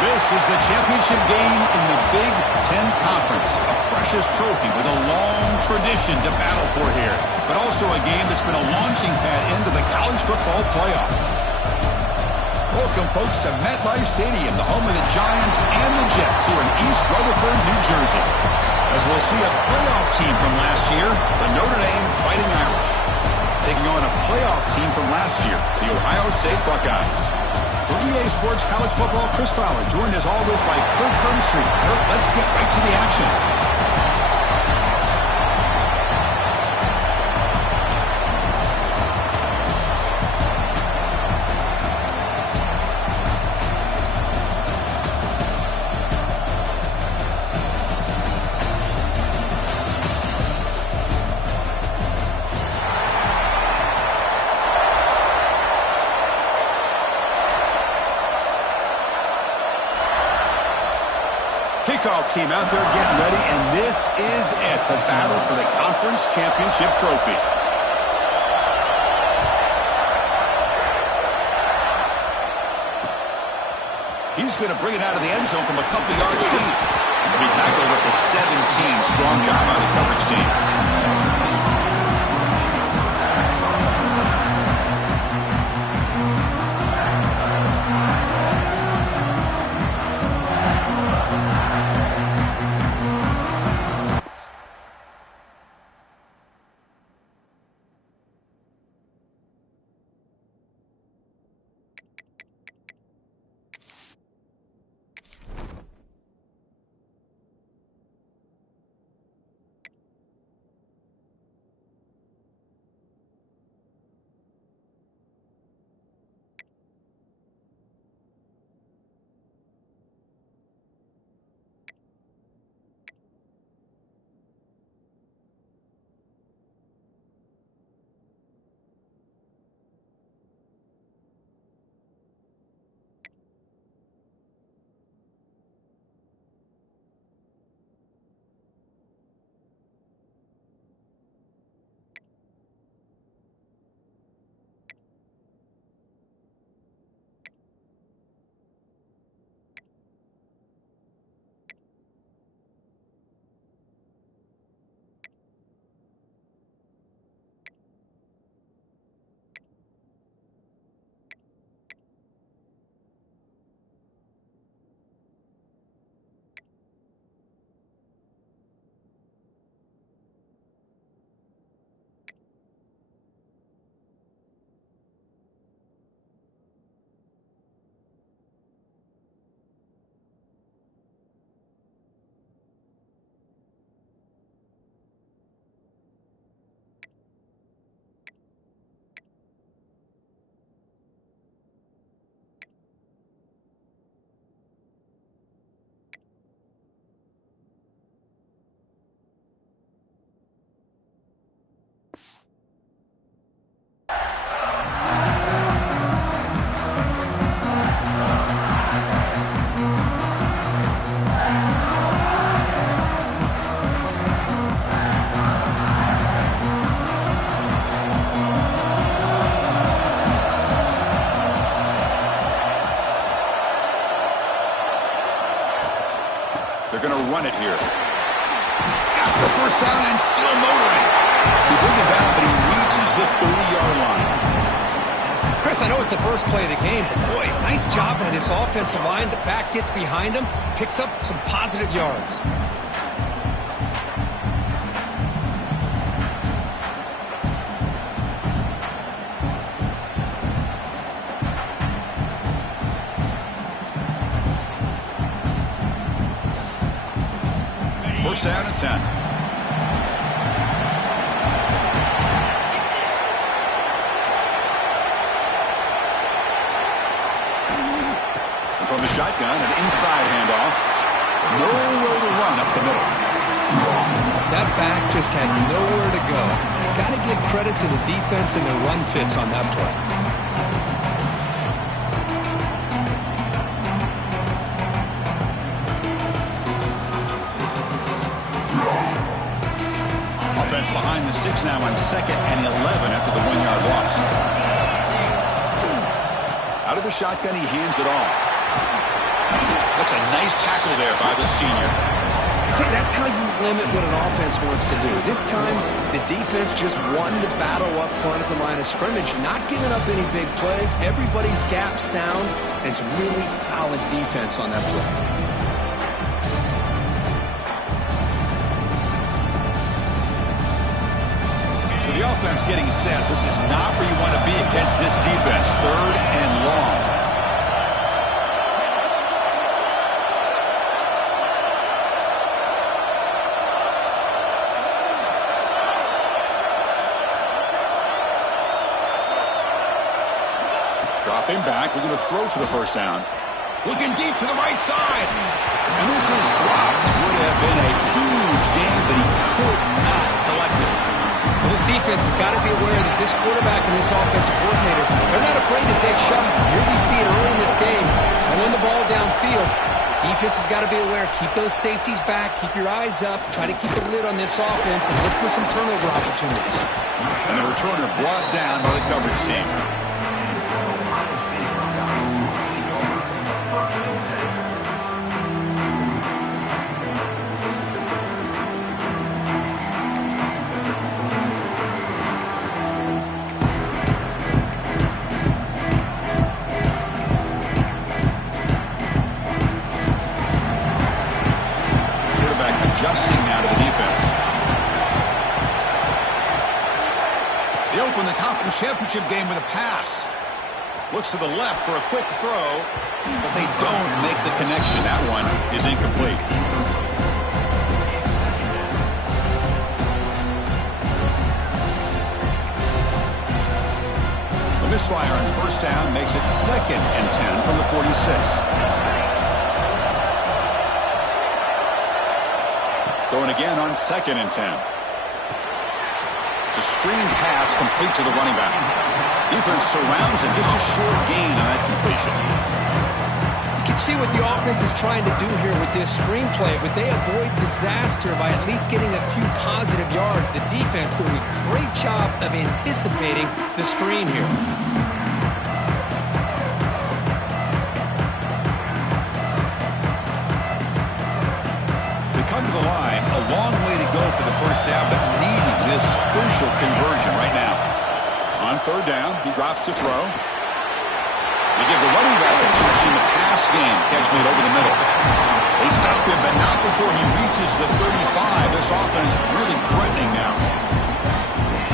This is the championship game in the Big Ten Conference. A precious trophy with a long tradition to battle for here. But also a game that's been a launching pad into the college football playoff. Welcome, folks, to MetLife Stadium, the home of the Giants and the Jets here in East Rutherford, New Jersey. As we'll see a playoff team from last year, the Notre Dame Fighting Irish, taking on a playoff team from last year, the Ohio State Buckeyes. For EA Sports College Football, Chris Fowler, joined as always by Kirk Herbstreit. Kirk, let's get right to the action. Kickoff team out there getting ready, and this is it, the battle for the conference championship trophy. He's going to bring it out of the end zone from a couple yards deep. He'll be tackled at the 17. Strong job by the coverage team. They're going to run it here. Got the first down and still motoring. He brings it down, but he reaches the 30-yard line. Chris, I know it's the first play of the game, but boy, nice job by this offensive line. The back gets behind him, picks up some positive yards. First down and 10. And from the shotgun, an inside handoff. Nowhere to run up the middle. That back just had nowhere to go. Got to give credit to the defense and their run fits on that play. Behind the 6 now on 2nd and 11 after the 1-yard loss. Out of the shotgun, he hands it off. That's a nice tackle there by the senior. See, that's how you limit what an offense wants to do. This time, the defense just won the battle up front at the line of scrimmage, not giving up any big plays. Everybody's gap sound, and it's really solid defense on that play. So the offense getting set. This is not where you want to be against this defense. 3rd and long. Dropping back, looking to throw for the first down. Looking deep to the right side. And this is dropped. Would have been a huge game, but he could not collect it. Well, this defense has got to be aware that this quarterback and this offensive coordinator, they're not afraid to take shots. Here we see it early in this game. Throwing the ball downfield. The defense has got to be aware. Keep those safeties back. Keep your eyes up. Try to keep a lid on this offense and look for some turnover opportunities. And the returner brought down by the coverage team. Adjusting now to the defense. They open the conference championship game with a pass. Looks to the left for a quick throw, but they don't make the connection. That one is incomplete. The misfire on first down makes it 2nd and 10 from the 46. Throwing again on 2nd and 10. It's a screen pass complete to the running back. Defense surrounds him. Just a short gain on that completion. You can see what the offense is trying to do here with this screenplay, but they avoid disaster by at least getting a few positive yards. The defense doing a great job of anticipating the screen here. Come to the line, a long way to go for the first down, but needing this crucial conversion right now. On 3rd down, he drops to throw. They give the running back a touch in the pass game. Catch made over the middle. They stop him, but not before he reaches the 35. This offense really threatening now.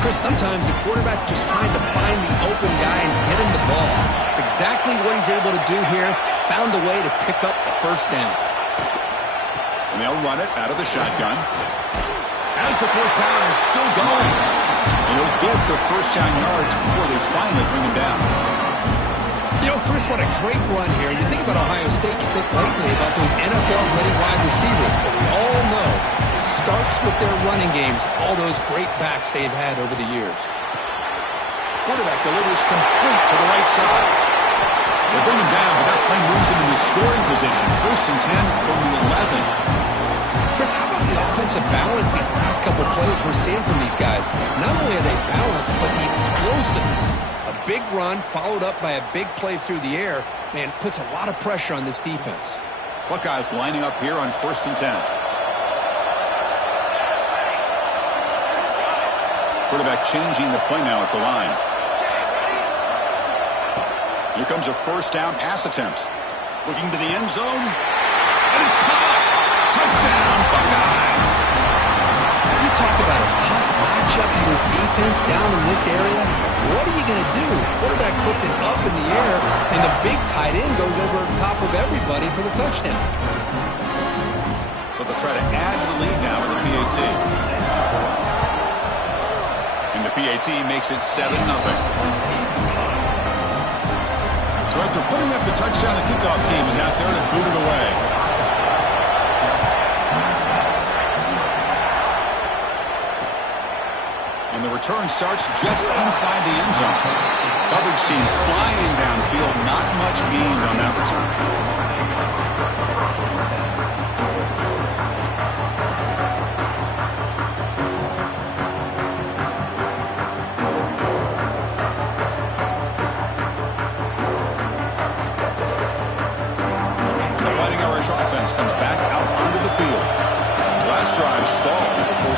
Chris, sometimes the quarterback's just trying to find the open guy and get him the ball. It's exactly what he's able to do here. Found a way to pick up the first down. And they'll run it out of the shotgun. As the first down is still going. And he'll get the first down yards before they finally bring him down. You know, Chris, what a great run here. You think about Ohio State, you think lately about those NFL-ready wide receivers. But we all know it starts with their running games, all those great backs they've had over the years. Quarterback delivers complete to the right side. They bring him down, but that play moves him into scoring position. 1st and 10 from the 11. Chris, how about the offensive balance these last couple plays we're seeing from these guys? Not only are they balanced, but the explosiveness. A big run followed up by a big play through the air, man, puts a lot of pressure on this defense. Buckeyes lining up here on 1st and 10. Quarterback changing the play now at the line. Here comes a first down pass attempt. Looking to the end zone. And it's caught. Touchdown, Buckeyes. You talk about a tough matchup in this defense down in this area. What are you going to do? Quarterback puts it up in the air, and the big tight end goes over top of everybody for the touchdown. So they'll try to add to the lead now with the PAT. And the PAT makes it 7-0. So after putting up the touchdown, the kickoff team is out there to boot it away. And the return starts just inside the end zone. Coverage team flying downfield, not much gained on that return.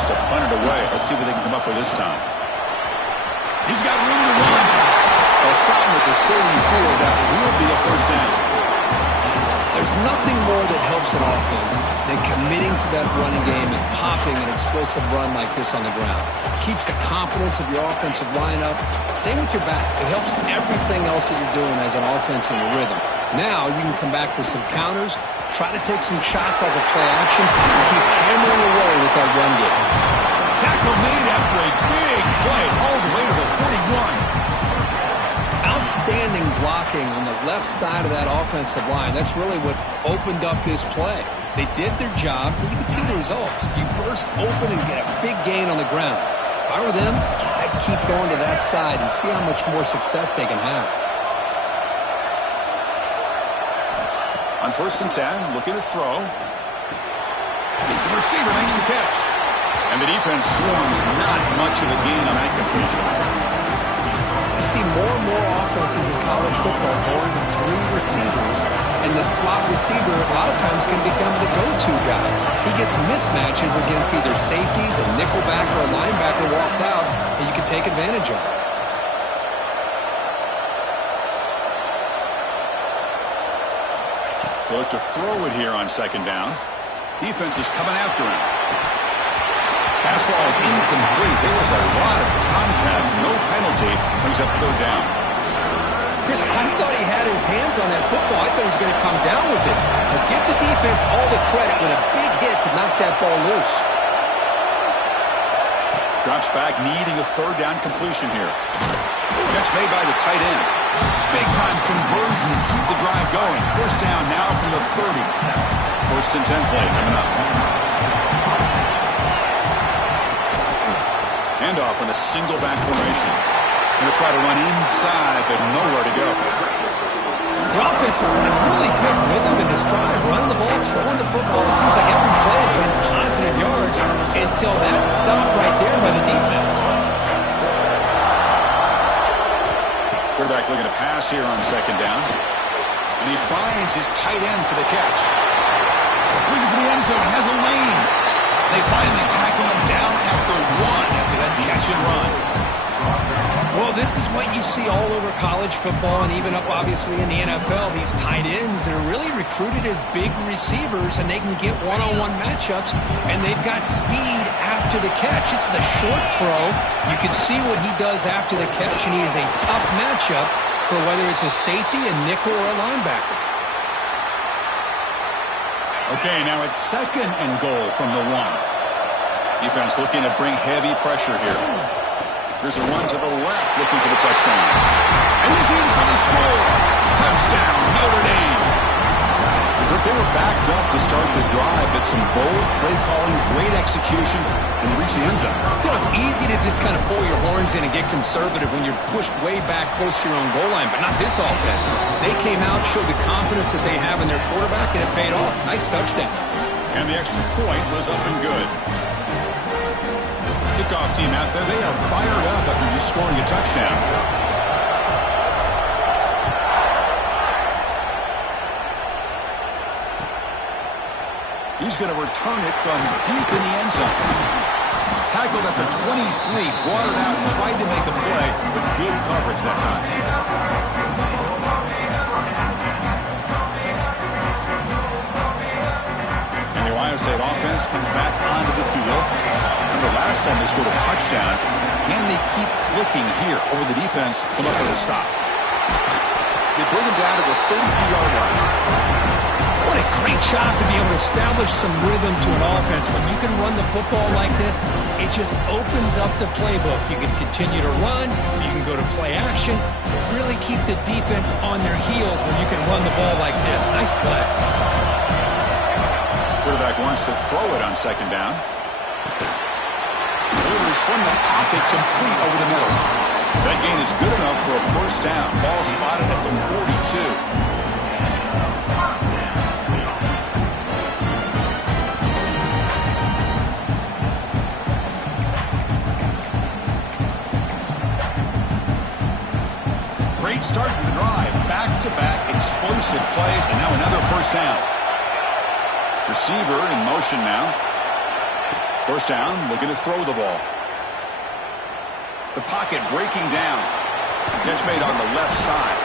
to punt it away. Let's see what they can come up with this time. He's got room to run. They'll stop him at the 34. That will be a first down. There's nothing more that helps an offense than committing to that running game and popping an explosive run like this on the ground. It keeps the confidence of your offensive line up. Same with your back. It helps everything else that you're doing as an offense in your rhythm. Now you can come back with some counters, try to take some shots off of play action, and keep hammering away with that run game. Tackle made after a big play all the way to the 41. Outstanding blocking on the left side of that offensive line. That's really what opened up his play. They did their job, and you can see the results. You burst open and get a big gain on the ground. If I were them, I'd keep going to that side and see how much more success they can have. On 1st and 10, looking to throw. The receiver makes the catch. And the defense swarms not much of a gain on that completion. You see more and more offenses in college football going to 3 receivers, and the slot receiver a lot of times can become the go-to guy. He gets mismatches against either safeties, a nickelback, or a linebacker walked out, and you can take advantage of it. They look to throw it here on 2nd down. Defense is coming after him. Pass ball is incomplete. There was a lot of contact. No penalty. Brings up 3rd down. Chris, I thought he had his hands on that football. I thought he was going to come down with it. But give the defense all the credit with a big hit to knock that ball loose. Drops back, needing a 3rd down completion here. Catch made by the tight end. Big-time conversion to keep the drive going. 1st down now from the 30. 1st and 10 play coming up. Handoff in a single back formation. Going to try to run inside, but nowhere to go. The offense has had really good rhythm in this drive. Running the ball, throwing the football. It seems like every play has been positive yards until that stop right there by the defense. Quarterback looking to pass here on 2nd down. And he finds his tight end for the catch. Looking for the end zone. Has a lane. They finally tackle him down at the 1 after that catch and run. Well, this is what you see all over college football and even up, obviously, in the NFL. These tight ends that are really recruited as big receivers, and they can get one-on-one matchups, and they've got speed after the catch. This is a short throw. You can see what he does after the catch, and he is a tough matchup for whether it's a safety, a nickel, or a linebacker. Okay, now it's 2nd and goal from the 1. Defense looking to bring heavy pressure here. Here's a run to the left, looking for the touchdown. And he's in for the score. Touchdown, Notre Dame. Look, they were backed up to start the drive, but some bold play calling, great execution, and they reached the end zone. You know, it's easy to just kind of pull your horns in and get conservative when you're pushed way back close to your own goal line, but not this offense. They came out, showed the confidence that they have in their quarterback, and it paid off. Nice touchdown. And the extra point was up and good. Kickoff team out there, they are fired up after just scoring a touchdown. He's going to return it from deep in the end zone. Tackled at the 23, brought it out and tried to make a play, but good coverage that time. And the Ohio State offense comes back onto the field. Remember, last time they scored a touchdown. Can they keep clicking here, or will the defense come up with a stop? They bring him down to the 32-yard line. What a great job to be able to establish some rhythm to an offense. When you can run the football like this, it just opens up the playbook. You can continue to run. You can go to play action. Really keep the defense on their heels when you can run the ball like this. Nice play. Quarterback wants to throw it on 2nd down. Delivers from the pocket, complete over the middle. That gain is good enough for a 1st down. Ball spotted at the 42. Great start to the drive. Back-to-back explosive plays, and now another 1st down. Receiver in motion now. First down, looking to throw the ball. The pocket breaking down. Catch made on the left side.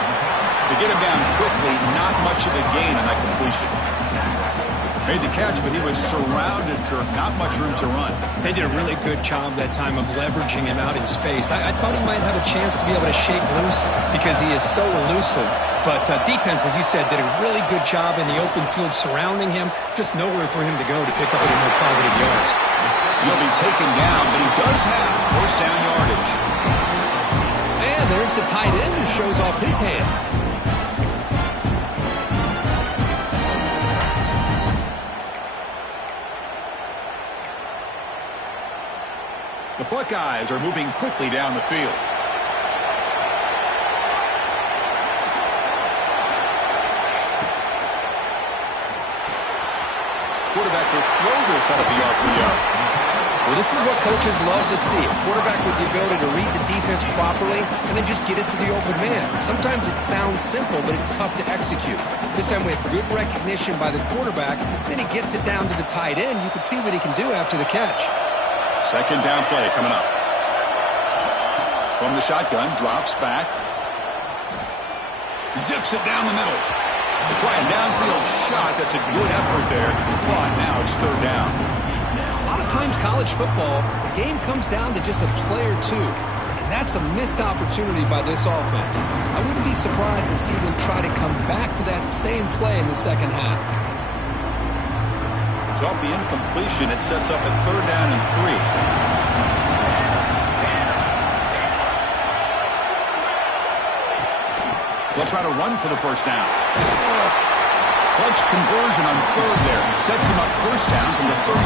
To get him down quickly, not much of a gain on that completion. Made the catch, but he was surrounded, Kirk. Not much room to run. They did a really good job that time of leveraging him out in space. I thought he might have a chance to be able to shake loose because he is so elusive. But defense, as you said, did a really good job in the open field surrounding him. Just nowhere for him to go to pick up any more positive yards. He'll be taken down, but he does have first down yardage. And there's the tight end who shows off his hands. The Buckeyes are moving quickly down the field. Quarterback will throw this out of the R3-yard. Well, this is what coaches love to see. A quarterback with the ability to read the defense properly and then just get it to the open man. Sometimes it sounds simple, but it's tough to execute. This time we have good recognition by the quarterback. Then he gets it down to the tight end. You can see what he can do after the catch. Second down play coming up. From the shotgun, drops back. Zips it down the middle. To try a downfield shot. That's a good effort there. But now it's third down. A lot of times college football, the game comes down to just a play or two. And that's a missed opportunity by this offense. I wouldn't be surprised to see them try to come back to that same play in the second half. So off the incompletion, it sets up a third down and 3. They'll try to run for the first down. Clutch conversion on third there. Sets him up first down from the 31.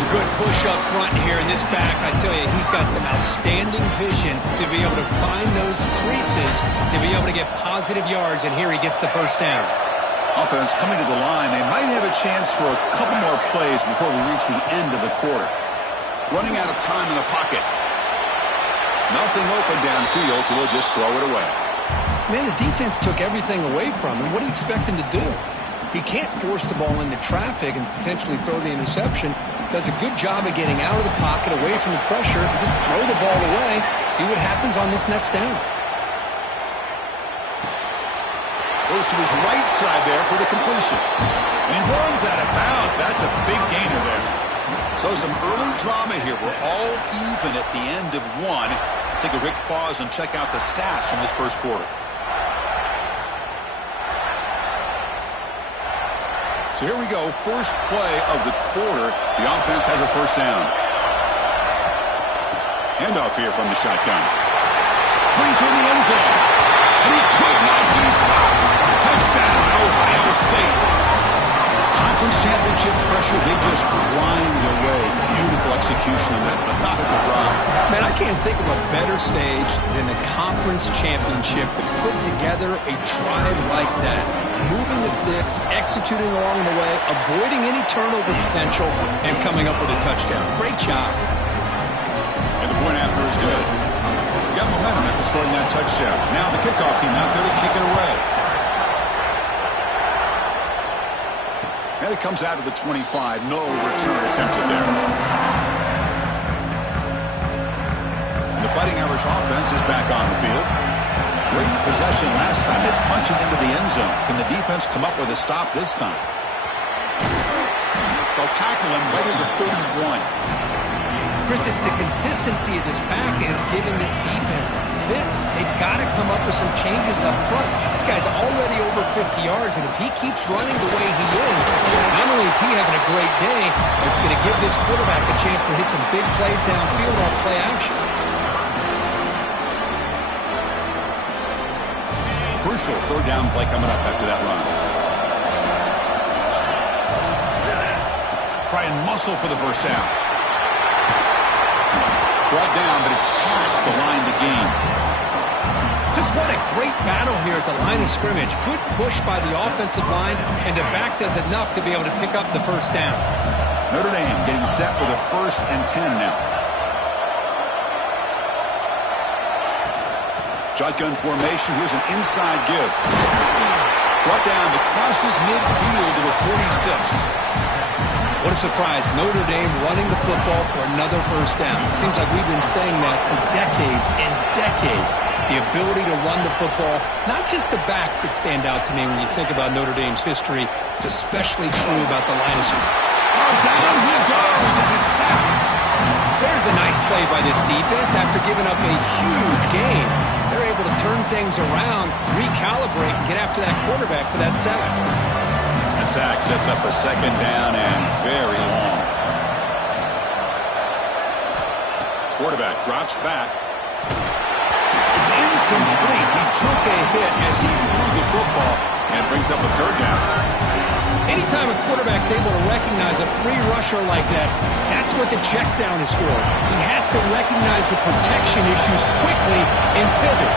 A good push up front here in this back. I tell you, he's got some outstanding vision to be able to find those creases, to be able to get positive yards, and here he gets the first down. Offense coming to the line. They might have a chance for a couple more plays before we reach the end of the quarter. Running out of time in the pocket. Nothing open downfield, so they'll just throw it away. Man, the defense took everything away from him. What do you expect him to do? He can't force the ball into traffic and potentially throw the interception. Does a good job of getting out of the pocket, away from the pressure, and just throw the ball away. See what happens on this next down. Goes to his right side there for the completion. And he runs out of bounds. That's a big gainer there. So some early drama here. We're all even at the end of one. Let's take a quick pause and check out the stats from this first quarter. So here we go. First play of the quarter. The offense has a first down. Handoff here from the shotgun. Going to the end zone. And he could not be stopped. Touchdown, Ohio State. Conference championship pressure, they just grind away. Beautiful execution on that methodical drive. Man, I can't think of a better stage than the conference championship to put together a drive like that. Moving the sticks, executing along the way, avoiding any turnover potential, and coming up with a touchdown. Great job. And the point after is good. Got momentum after scoring that touchdown. Now the kickoff team out there to kick it away. And it comes out of the 25. No return attempted there. And the Fighting Irish offense is back on the field. Great possession last time. They punch it into the end zone. Can the defense come up with a stop this time? They'll tackle him right at the 31. Chris, it's the consistency of this pack is giving this defense fits. They've got to come up with some changes up front. This guy's already over 50 yards, and if he keeps running the way he is, not only is he having a great day, but it's going to give this quarterback a chance to hit some big plays downfield off play action. Crucial third down play coming up after that run. Try and muscle for the first down. Brought down, but it's past the line to gain. Just what a great battle here at the line of scrimmage. Good push by the offensive line, and the back does enough to be able to pick up the first down. Notre Dame getting set for the 1st and 10 now. Shotgun formation. Here's an inside give. Brought down, but crosses midfield to the 46. What a surprise. Notre Dame running the football for another first down. It seems like we've been saying that for decades and decades. The ability to run the football, not just the backs that stand out to me when you think about Notre Dame's history. It's especially true about the line of scrimmage. Down he goes. It's a sack. There's a nice play by this defense. After giving up a huge gain, they're able to turn things around, recalibrate, and get after that quarterback for that sack. The sack sets up a second down and very long. Quarterback drops back. It's incomplete. He took a hit as he threw the football and brings up a third down. Anytime a quarterback's able to recognize a free rusher like that, that's what the check down is for. He has to recognize the protection issues quickly and pivot.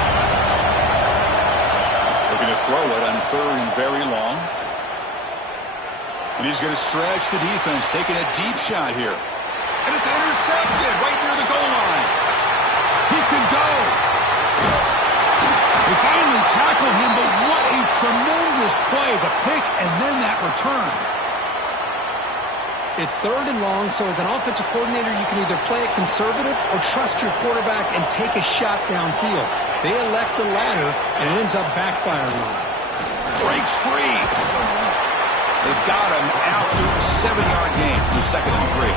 Looking to throw it on third and very long. And he's going to stretch the defense, taking a deep shot here. And it's intercepted right near the goal line. He could go. They finally tackle him, but what a tremendous play. The pick and then that return. It's third and long, so as an offensive coordinator, you can either play it conservative or trust your quarterback and take a shot downfield. They elect the latter, and it ends up backfiring on them. Breaks free. They've got him after a 7-yard gain, so second and 3.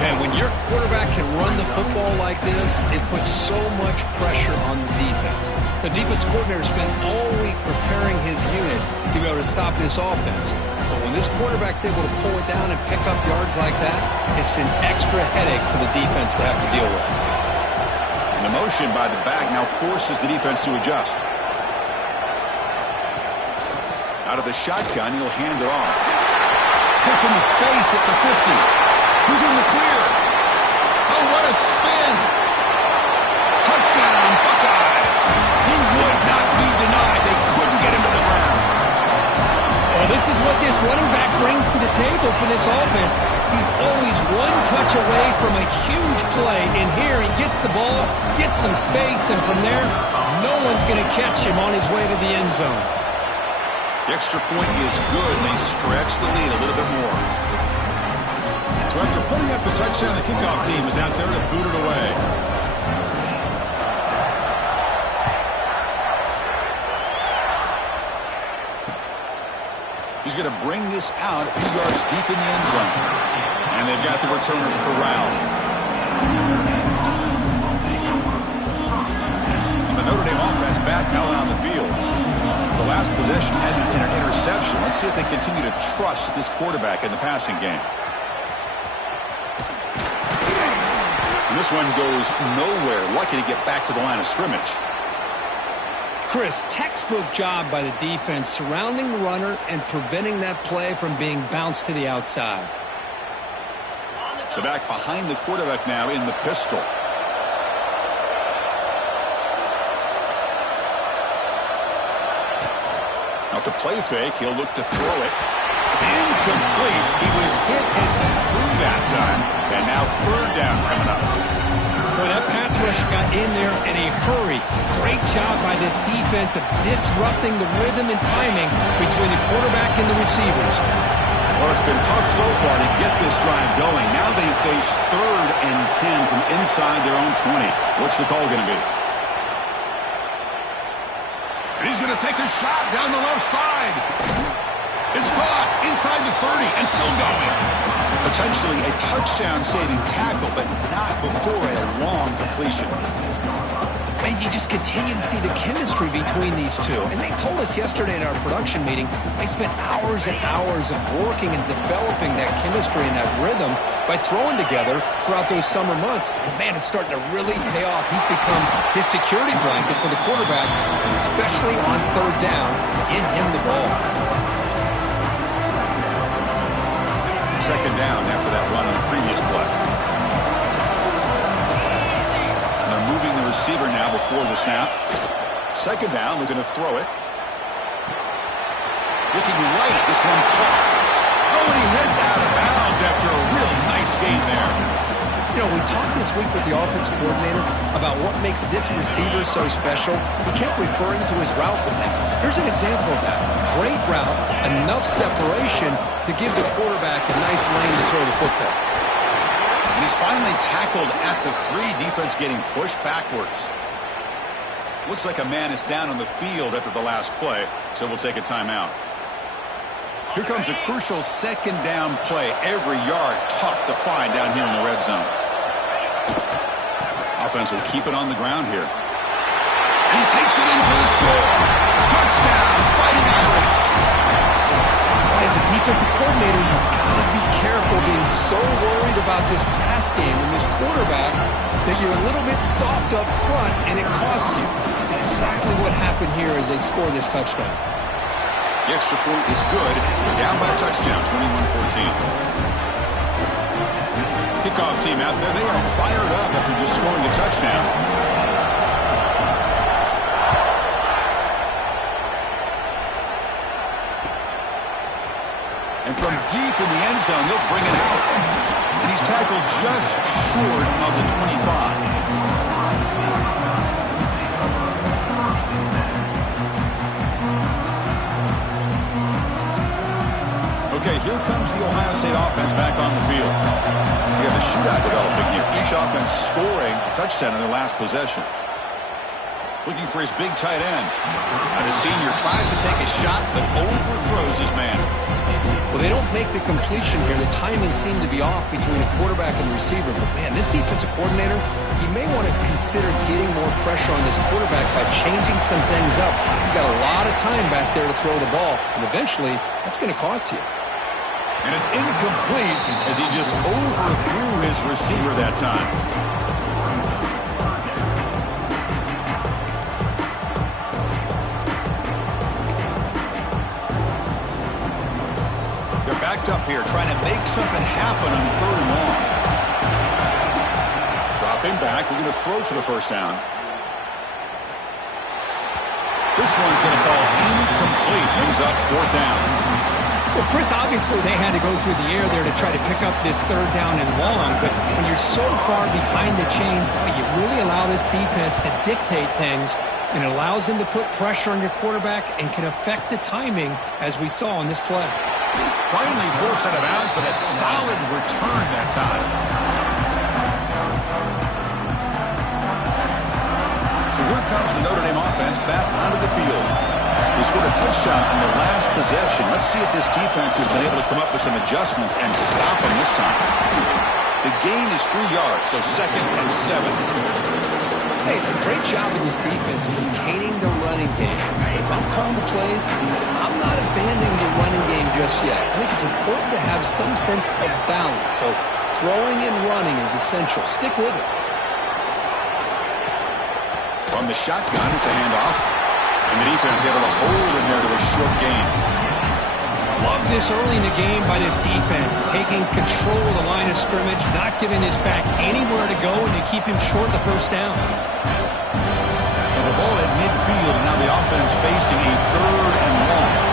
Man, when your quarterback can run the football like this, it puts so much pressure on the defense. The defense coordinator spent all week preparing his unit to be able to stop this offense. But when this quarterback's able to pull it down and pick up yards like that, it's an extra headache for the defense to have to deal with. And the motion by the back now forces the defense to adjust. Out of the shotgun, he'll hand it off. Gets into space at the 50. Who's in the clear? Oh, what a spin. Touchdown, Buckeyes. He would not be denied. They couldn't get him to the ground. Well, this is what this running back brings to the table for this offense. He's always one touch away from a huge play. And here he gets the ball, gets some space, and from there, no one's going to catch him on his way to the end zone. The extra point is good, and they stretch the lead a little bit more. So after putting up a touchdown, the kickoff team is out there to boot it away. He's going to bring this out a few yards deep in the end zone. And they've got the returner corralled. And the Notre Dame offense back out on the field. The last possession had an interception. Let's see if they continue to trust this quarterback in the passing game. And this one goes nowhere. Lucky to get back to the line of scrimmage. Chris, textbook job by the defense surrounding the runner and preventing that play from being bounced to the outside. The back behind the quarterback now in the pistol. Off the play fake, he'll look to throw it. It's incomplete. He was hit as he threw that time. And now third down coming up. Boy, that pass rush got in there in a hurry. Great job by this defense of disrupting the rhythm and timing between the quarterback and the receivers. Well, it's been tough so far to get this drive going. Now they face third and 10 from inside their own 20. What's the call going to be? And he's going to take a shot down the left side. It's caught inside the 30 and still going. Potentially a touchdown-saving tackle, but not before a long completion. Man, you just continue to see the chemistry between these two. And they told us yesterday in our production meeting, they spent hours and hours of working and developing that chemistry and that rhythm by throwing together throughout those summer months. And man, it's starting to really pay off. He's become his security blanket for the quarterback, and especially on third down, get him the ball. Second down after that run on the previous play. They're moving the receiver now before the snap. Second down, they're going to throw it. Looking right, this one caught. Oh, and he heads out of bounds after a really nice gain there. You know, we talked this week with the offensive coordinator about what makes this receiver so special. He kept referring to his route running. Here's an example of that. Great route, enough separation to give the quarterback a nice lane to throw the football. And he's finally tackled at the 3. Defense getting pushed backwards. Looks like a man is down on the field after the last play, so we'll take a timeout. Here comes a crucial second down play. Every yard tough to find down here in the red zone. Offense will keep it on the ground here. And he takes it in for the score. Touchdown, Fighting Irish. As a defensive coordinator, you've got to be careful being so worried about this pass game and this quarterback that you're a little bit soft up front and it costs you. It's exactly what happened here as they score this touchdown. The extra point is good. They're down by a touchdown, 21-14. Kickoff team out there. They are fired up after just scoring a touchdown. And from deep in the end zone, he'll bring it out. And he's tackled just short of the 25. Okay, here comes the Ohio State offense back on the field. We have a shootout developing here. Each offense scoring a touchdown in their last possession. Looking for his big tight end. And the senior tries to take a shot, but overthrows his man. Well, they don't make the completion here. The timing seemed to be off between a quarterback and receiver. But, man, this defensive coordinator, he may want to consider getting more pressure on this quarterback by changing some things up. He's got a lot of time back there to throw the ball, and eventually that's going to cost you. And it's incomplete as he just overthrew his receiver that time. They're backed up here trying to make something happen on 3rd and long. Dropping back, looking to throw for the first down. This one's going to fall incomplete. Brings up 4th down. Well, Chris, obviously they had to go through the air there to try to pick up this 3rd down and long, but when you're so far behind the chains, boy, you really allow this defense to dictate things, and it allows them to put pressure on your quarterback and can affect the timing, as we saw in this play. Finally forced out of bounds, but a solid return that time. So here comes the Notre Dame offense back onto the field. They scored a touchdown on the last possession. Let's see if this defense has been able to come up with some adjustments and stop them this time. The gain is 3 yards, so 2nd and 7. Hey, it's a great job of this defense containing the running game. If I'm calling the plays, I'm not abandoning the running game just yet. I think it's important to have some sense of balance. So throwing and running is essential. Stick with it. From the shotgun, it's a handoff. And the defense able to hold him there to a short gain. Love this early in the game by this defense, taking control of the line of scrimmage, not giving this back anywhere to go, and they keep him short of the first down. So the ball at midfield, and now the offense facing a 3rd and long.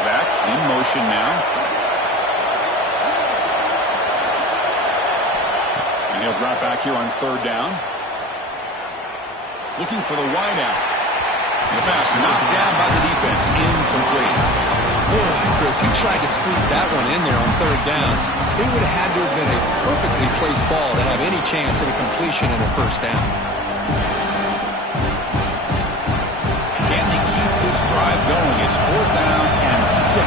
Back in motion now. And he'll drop back here on 3rd down. Looking for the wideout. The pass knocked down by the defense. Incomplete. Oh, Chris, he tried to squeeze that one in there on 3rd down. It would have had to have been a perfectly placed ball to have any chance at a completion in a first down. Can they keep this drive going? It's 4th down and 6.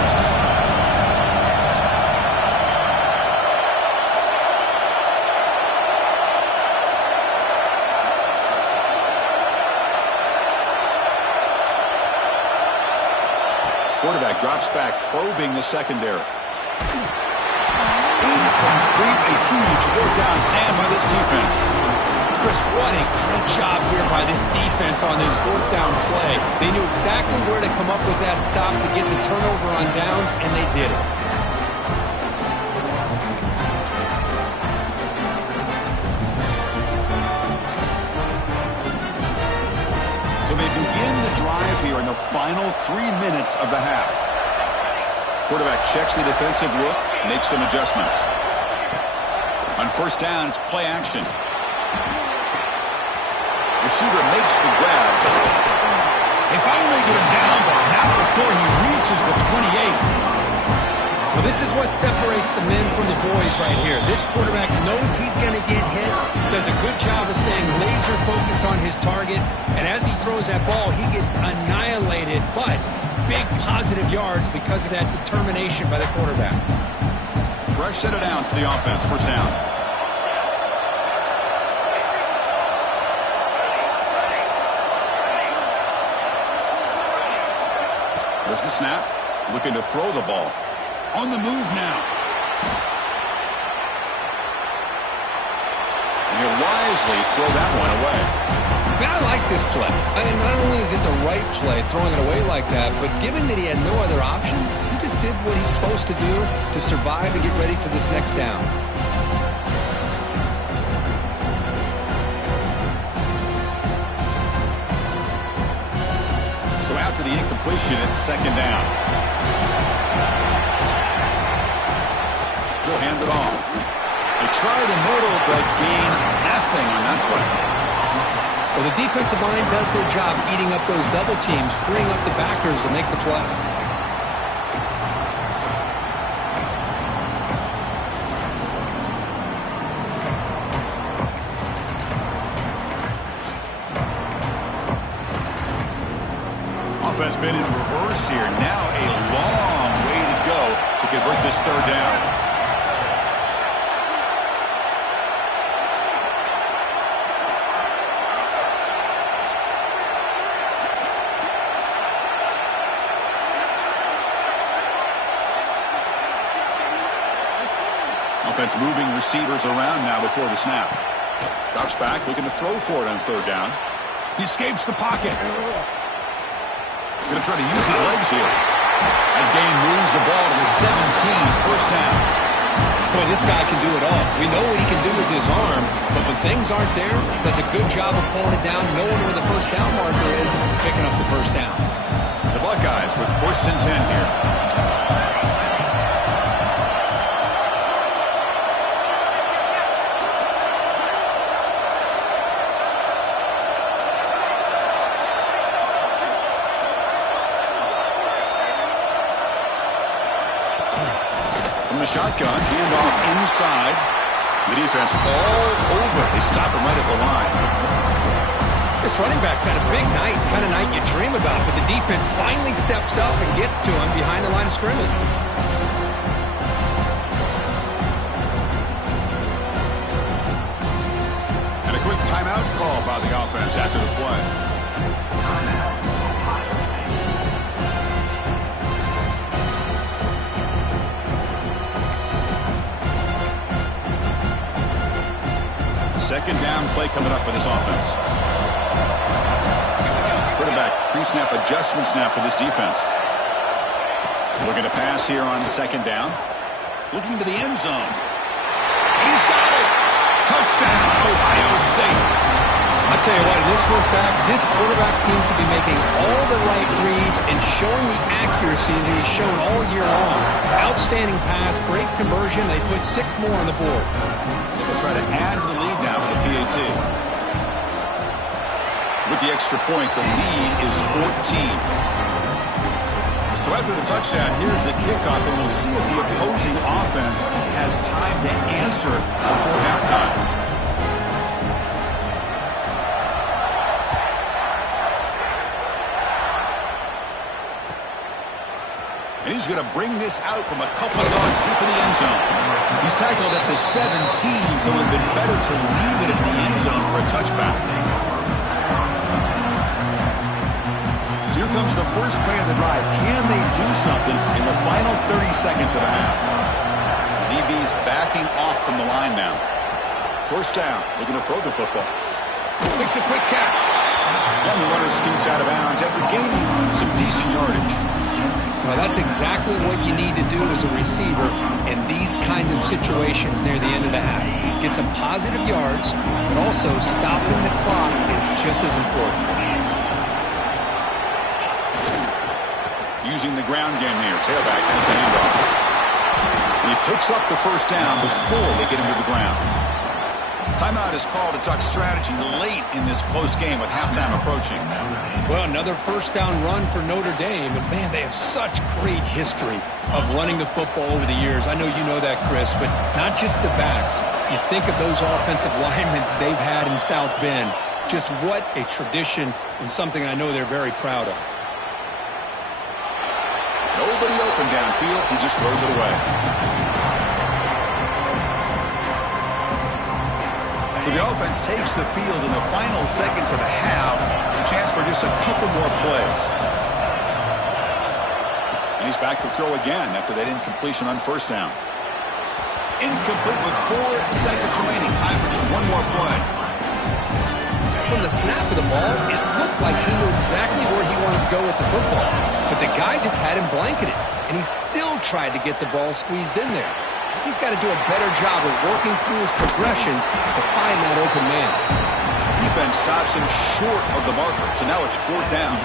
Quarterback drops back, probing the secondary. Incomplete, a huge 4th down stand by this defense. Chris, what a great job here by this defense on this 4th down play. They knew exactly where to come up with that stop to get the turnover on downs, and they did it. final 3 minutes of the half. Quarterback checks the defensive look, makes some adjustments. On first down, it's play action. Receiver makes the grab. They finally get him down, but not before he reaches the 28. Well, this is what separates the men from the boys right here. This quarterback knows he's going to get hit, does a good job of staying laser focused on his target, and as he throws that ball, he gets annihilated, but big positive yards because of that determination by the quarterback. Fresh set of downs for the offense. First down. There's the snap. Looking to throw the ball. On the move now. And he'll wisely throw that one away. Man, I like this play. I mean, not only is it the right play, throwing it away like that, but given that he had no other option, he just did what he's supposed to do to survive and get ready for this next down. So after the incompletion, it's second down. He'll hand it off. They try the middle, but gain nothing on that play. Well, the defensive line does their job eating up those double teams, freeing up the backers to make the play. Offense been in reverse here. Now a long way to go to convert this third down. Offense moving receivers around now before the snap. Drops back, looking to throw for it on third down. He escapes the pocket. Going to try to use his legs here. And Gain moves the ball to the 17, first down. Boy, this guy can do it all. We know what he can do with his arm, but when things aren't there, does a good job of pulling it down, knowing where the first down marker is, and picking up the first down. The Buckeyes with first and 10 here. The shotgun, handoff inside. The defense all over. They stop him right at the line. This running back's had a big night, kind of night you dream about, but the defense finally steps up and gets to him behind the line of scrimmage. And a quick timeout call by the offense after the play. Second down play coming up for this offense. Quarterback pre-snap adjustment snap for this defense. Looking to pass here on second down. Looking to the end zone. And he's got it. Touchdown, Ohio State. I tell you what, in this first half, this quarterback seems to be making all the right reads and showing the accuracy that he's shown all year long. Outstanding pass, great conversion. They put 6 more on the board. They'll try to add to the lead now with the PAT. With the extra point, the lead is 14. So after the touchdown, here's the kickoff, and we'll see what the opposing offense has time to answer before halftime. And he's going to bring this out from a couple of yards deep in the end zone. He's tackled at the 17, so it would have been better to leave it in the end zone for a touchback. So here comes the first play of the drive. Can they do something in the final 30 seconds of the half? DB's backing off from the line now. First down, looking to throw the football. Makes a quick catch. And the runner scoots out of bounds after gaining some decent yardage. Well, that's exactly what you need to do as a receiver in these kind of situations near the end of the half. Get some positive yards, but also stopping the clock is just as important. Using the ground game here. Tailback has the handoff. And he picks up the first down before they get him to the ground. Timeout is called to talk strategy late in this close game with halftime approaching. Well, another first down run for Notre Dame. And, man, they have such great history of running the football over the years. I know you know that, Chris, but not just the backs. You think of those offensive linemen they've had in South Bend. Just what a tradition and something I know they're very proud of. Nobody open downfield. He just throws it away. So the offense takes the field in the final seconds of the half. A chance for just a couple more plays. And he's back to throw again after that incompletion on first down. Incomplete with 4 seconds remaining. Time for just one more play. From the snap of the ball, it looked like he knew exactly where he wanted to go with the football. But the guy just had him blanketed, and he still tried to get the ball squeezed in there. He's got to do a better job of working through his progressions to find that open man. Defense stops him short of the marker, so now it's 4th down.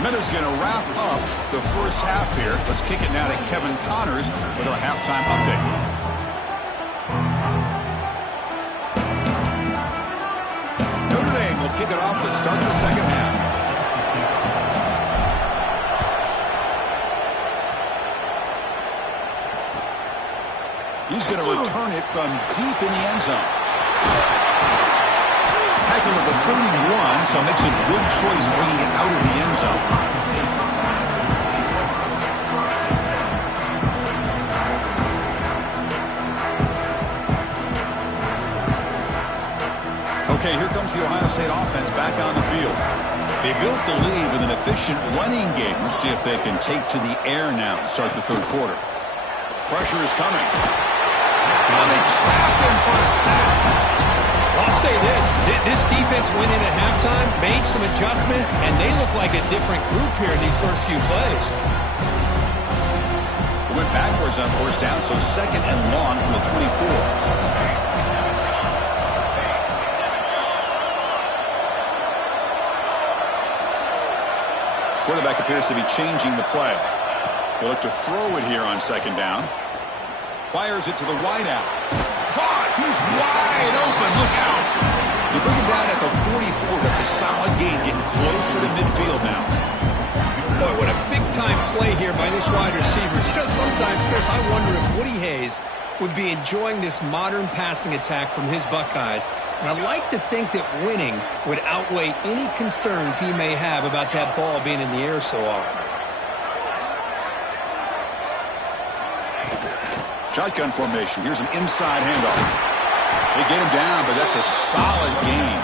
Minutes going to wrap up the first half here. Let's kick it now to Kevin Connors with our halftime update. Notre Dame will kick it off to start the second half. He's going to return it from deep in the end zone. Tackle at the 31, so makes a good choice bringing it out of the end zone. Okay, here comes the Ohio State offense back on the field. They built the lead with an efficient running game. Let's see if they can take to the air now to start the third quarter. Pressure is coming. Oh, they trap him for a sack. I'll say this defense went in at halftime, made some adjustments, and they look like a different group here in these first few plays. It went backwards on first down, so 2nd and long from the 24. Quarterback appears to be changing the play. He'll look to throw it here on 2nd down. Fires it to the wideout. Caught! He's wide open. Look out! You bring him down at the 44. That's a solid gain, getting closer to midfield now. Boy, what a big-time play here by this wide receiver. You know, sometimes, Chris, I wonder if Woody Hayes would be enjoying this modern passing attack from his Buckeyes. And I'd like to think that winning would outweigh any concerns he may have about that ball being in the air so often. Shotgun formation. Here's an inside handoff. They get him down, but that's a solid gain.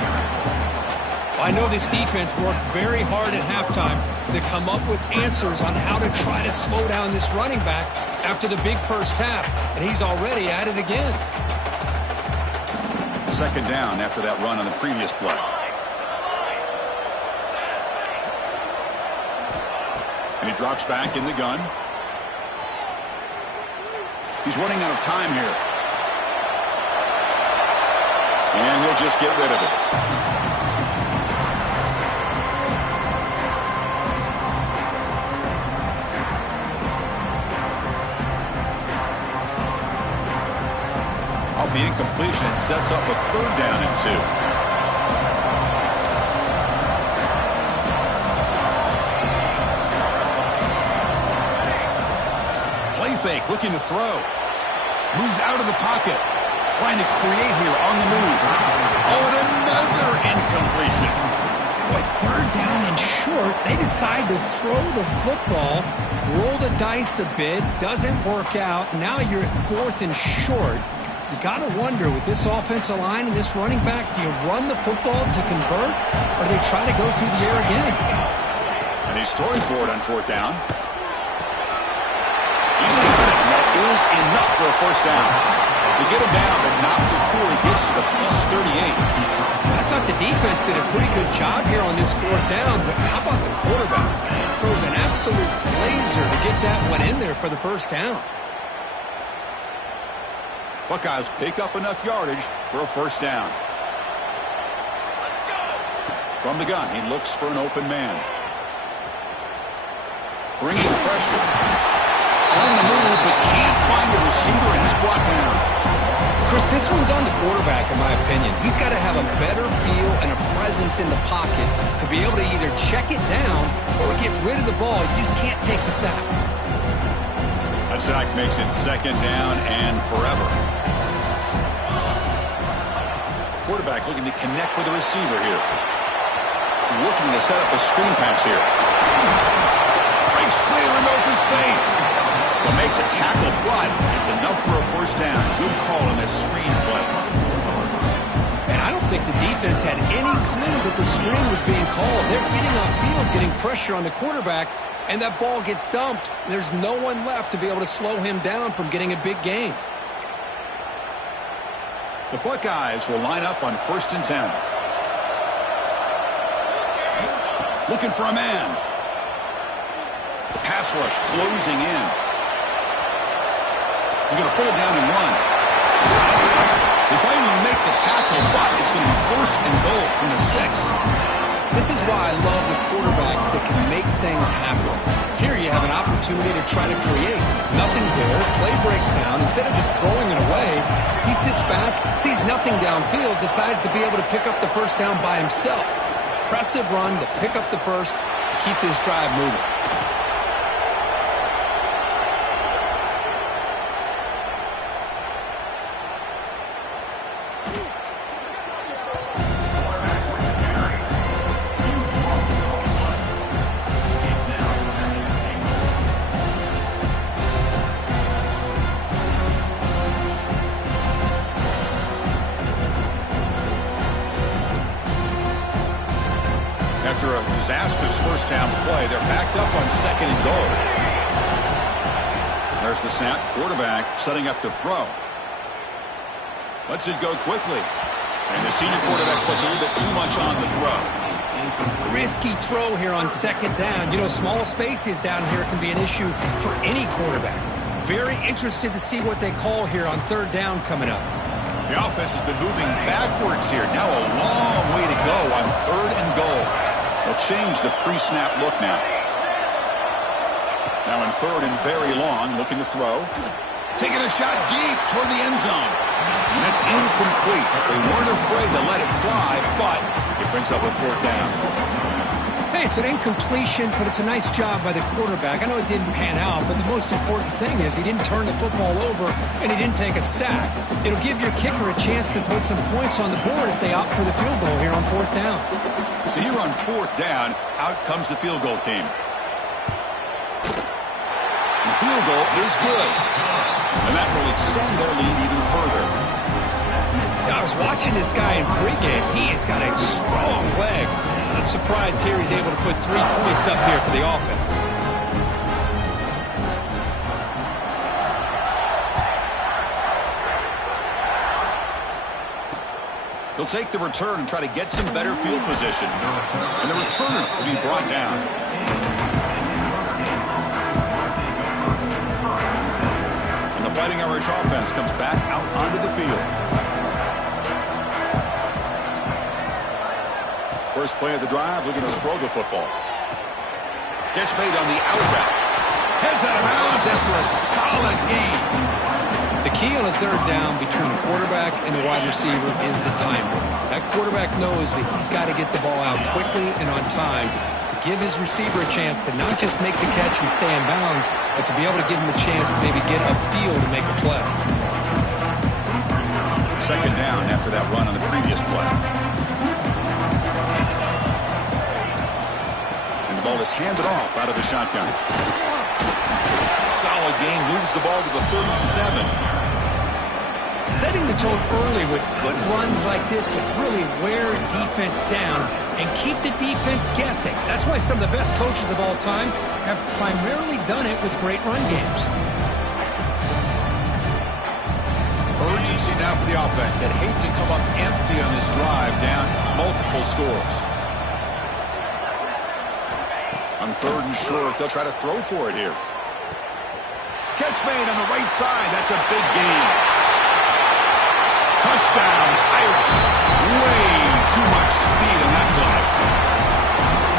I know this defense worked very hard at halftime to come up with answers on how to try to slow down this running back after the big first half, and he's already at it again. 2nd down after that run on the previous play. And he drops back in the gun. He's running out of time here. And he'll just get rid of it. Off the incompletion, it sets up a 3rd down and 2. Fake, looking to throw. Moves out of the pocket. Trying to create here on the move. Oh, and another incompletion. Boy, 3rd down and short. They decide to throw the football, roll the dice a bit, doesn't work out. Now you're at 4th and short. You got to wonder, with this offensive line and this running back, do you run the football to convert, or do they try to go through the air again? And he's throwing for it on 4th down. He's got it, and that is enough for a first down. They get him down, but not before he gets to the +38. I thought the defense did a pretty good job here on this 4th down, but how about the quarterback? Throws an absolute laser to get that one in there for the first down. Buckeyes pick up enough yardage for a first down. From the gun, he looks for an open man. Bringing pressure. On the move, but can't find the receiver, and he's brought down. Chris, this one's on the quarterback, in my opinion. He's got to have a better feel and a presence in the pocket to be able to either check it down or get rid of the ball. You just can't take the sack. A sack makes it second down and forever. Quarterback looking to connect with the receiver here. Looking to set up a screen pass here. Breaks clear in open space. They'll make the tackle, but it's enough for a first down. Good call on that screen play. And I don't think the defense had any clue that the screen was being called. They're getting upfield, getting pressure on the quarterback, and that ball gets dumped. There's no one left to be able to slow him down from getting a big gain. The Buckeyes will line up on 1st and 10. Looking for a man. The pass rush closing in. He's going to put it down and run. They finally make the tackle, but it's going to be 1st and goal from the 6. This is why I love the quarterbacks that can make things happen. Here you have an opportunity to try to create. Nothing's there. Play breaks down. Instead of just throwing it away, he sits back, sees nothing downfield, decides to be able to pick up the first down by himself. Impressive run to pick up the first, to keep this drive moving. After a disastrous first down play, they're backed up on 2nd and goal. There's the snap. Quarterback setting up to throw. Lets it go quickly. And the senior quarterback puts a little bit too much on the throw. Risky throw here on 2nd down. You know, small spaces down here can be an issue for any quarterback. Very interested to see what they call here on 3rd down coming up. The offense has been moving backwards here. Now a long way to go on 3rd and goal. They'll change the pre-snap look now. Now in 3rd and very long, looking to throw. Taking a shot deep toward the end zone. And that's incomplete. They weren't afraid to let it fly, but it brings up a 4th down. Hey, it's an incompletion, but it's a nice job by the quarterback. I know it didn't pan out, but the most important thing is he didn't turn the football over and he didn't take a sack. It'll give your kicker a chance to put some points on the board if they opt for the field goal here on 4th down. So here on 4th down, out comes the field goal team. And the field goal is good. And that will extend their lead even further. I was watching this guy in pregame. He has got a strong leg. I'm surprised here he's able to put 3 points up here for the offense. He'll take the return and try to get some better field position. And the returner will be brought down. And the Fighting Irish offense comes back out onto the field. First play of the drive, looking to throw the football. Catch made on the outback. Heads out of bounds after a solid gain. The key on a 3rd down between the quarterback and the wide receiver is the timing. That quarterback knows that he's got to get the ball out quickly and on time to give his receiver a chance to not just make the catch and stay in bounds, but to be able to give him a chance to maybe get upfield and make a play. 2nd down after that run on the previous play. And the ball is handed off out of the shotgun. Solid gain, moves the ball to the 37. Setting the tone early with good runs like this can really wear defense down and keep the defense guessing. That's why some of the best coaches of all time have primarily done it with great run games. Urgency now for the offense that hates to come up empty on this drive, down multiple scores. On 3rd and short, they'll try to throw for it here. Catch made on the right side. That's a big gain. Touchdown, Irish. Way too much speed on that play.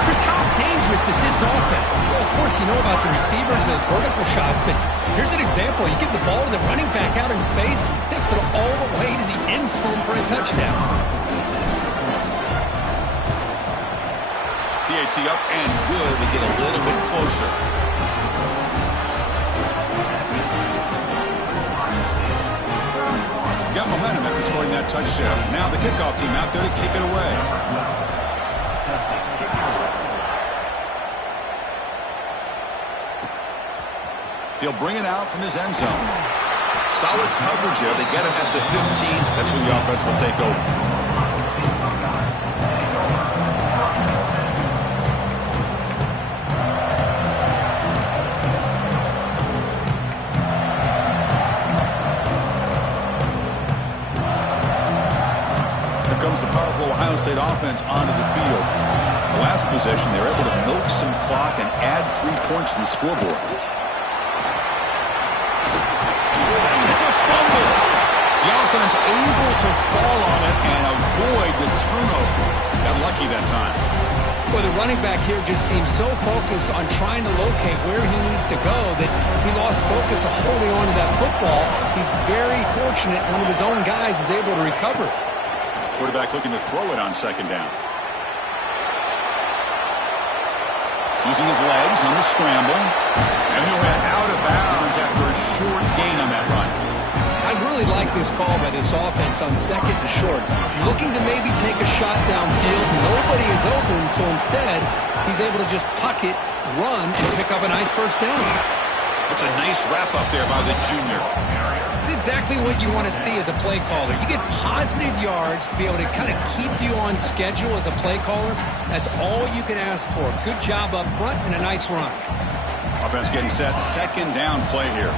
Chris, Just how dangerous is this offense? Well, of course, you know about the receivers, those vertical shots, but here's an example. You give the ball to the running back out in space, takes it all the way to the end zone for a touchdown. PAT up and good to get a little bit closer. Got momentum after scoring that touchdown. Now the kickoff team out there to kick it away. He'll bring it out from his end zone. Solid coverage here. They get him at the 15. That's where the offense will take over. Here comes the powerful Ohio State offense onto the field. The last possession, they were able to milk some clock and add 3 points to the scoreboard. The offense able to fall on it and avoid the turnover. Got lucky that time. Well, the running back here just seems so focused on trying to locate where he needs to go that he lost focus of holding on to that football. He's very fortunate one of his own guys is able to recover. Quarterback looking to throw it on second down. Using his legs on the scramble. And he'll head out of bounds after a short gain on that run. I really like this call by this offense on second and short. Looking to maybe take a shot downfield. Nobody is open, so instead, he's able to just tuck it, run, and pick up a nice first down. That's a nice wrap up there by the junior. It's exactly what you want to see as a play caller. You get positive yards to be able to kind of keep you on schedule as a play caller. That's all you can ask for. Good job up front and a nice run. Offense getting set. Second down play here.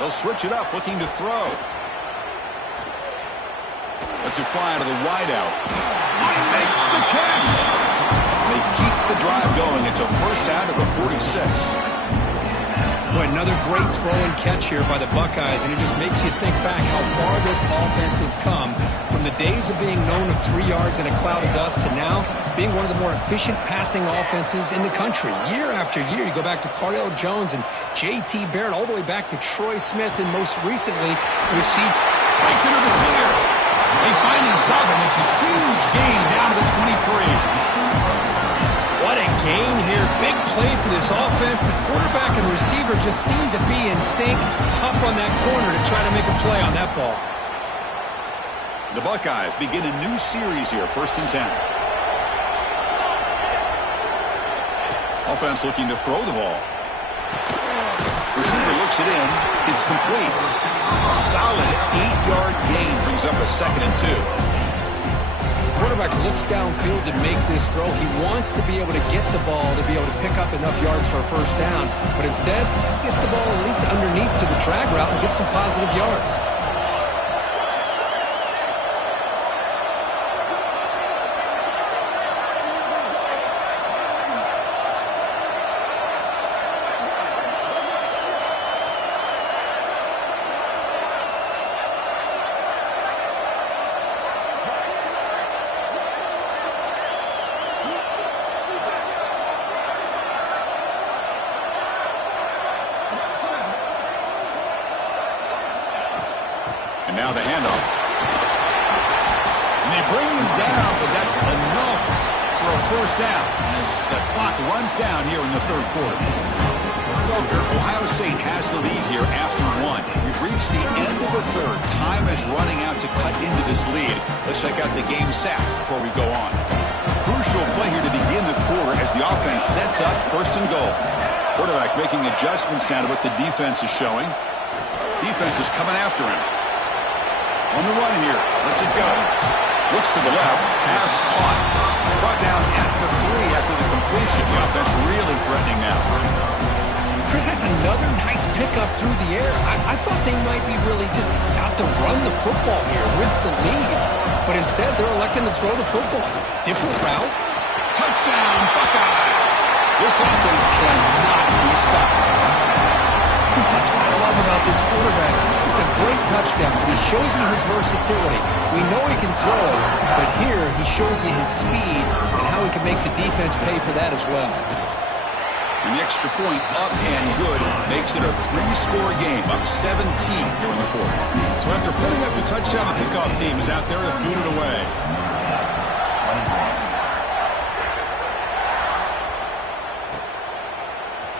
They'll switch it up, looking to throw. Lets it fly out of the wideout. He makes the catch. They keep the drive going. It's a first down to the 46. Boy, another great throw and catch here by the Buckeyes, and it just makes you think back how far this offense has come from the days of being known of 3 yards in a cloud of dust to now being one of the more efficient passing offenses in the country. Year after year, you go back to Cardale Jones and J.T. Barrett, all the way back to Troy Smith, and most recently, we see breaks into the clear. They finally stop him. It's a huge gain down to the 23. What a gain here. Big play for this offense. The quarterback and receiver just seem to be in sync. Tough on that corner to try to make a play on that ball. The Buckeyes begin a new series here. 1st and 10. Offense looking to throw the ball. Receiver looks it in. It's complete. A solid 8-yard gain brings up a 2nd and 2. Quarterback looks downfield to make this throw. He wants to be able to get the ball to be able to pick up enough yards for a first down. But instead, he gets the ball at least underneath to the drag route and gets some positive yards. And now the handoff. And they bring him down, but that's enough for a first down as the clock runs down here in the 3rd quarter. Well, Kirk, Ohio State has the lead here after 1. We've reached the end of the 3rd. Time is running out to cut into this lead. Let's check out the game stats before we go on. Crucial play here to begin the quarter as the offense sets up 1st and goal. Quarterback making adjustments now to what the defense is showing. Defense is coming after him. On the run here. Lets it go. Looks to the left. Pass caught. Brought down at the 3 after the completion. The offense really threatening now. Chris, that's another nice pickup through the air. I thought they might be really just out to run the football here with the lead. But instead, they're electing to throw the football. Different route. Touchdown, Buckeyes. This offense cannot be stopped. Chris, that's what I love love about this quarterback. It's a great touchdown, but he shows you his versatility. We know he can throw it, but here he shows you his speed and how he can make the defense pay for that as well. An extra point up and good makes it a 3-score game, up 17 here in the fourth. So after putting up a touchdown, the kickoff team is out there to boot it away.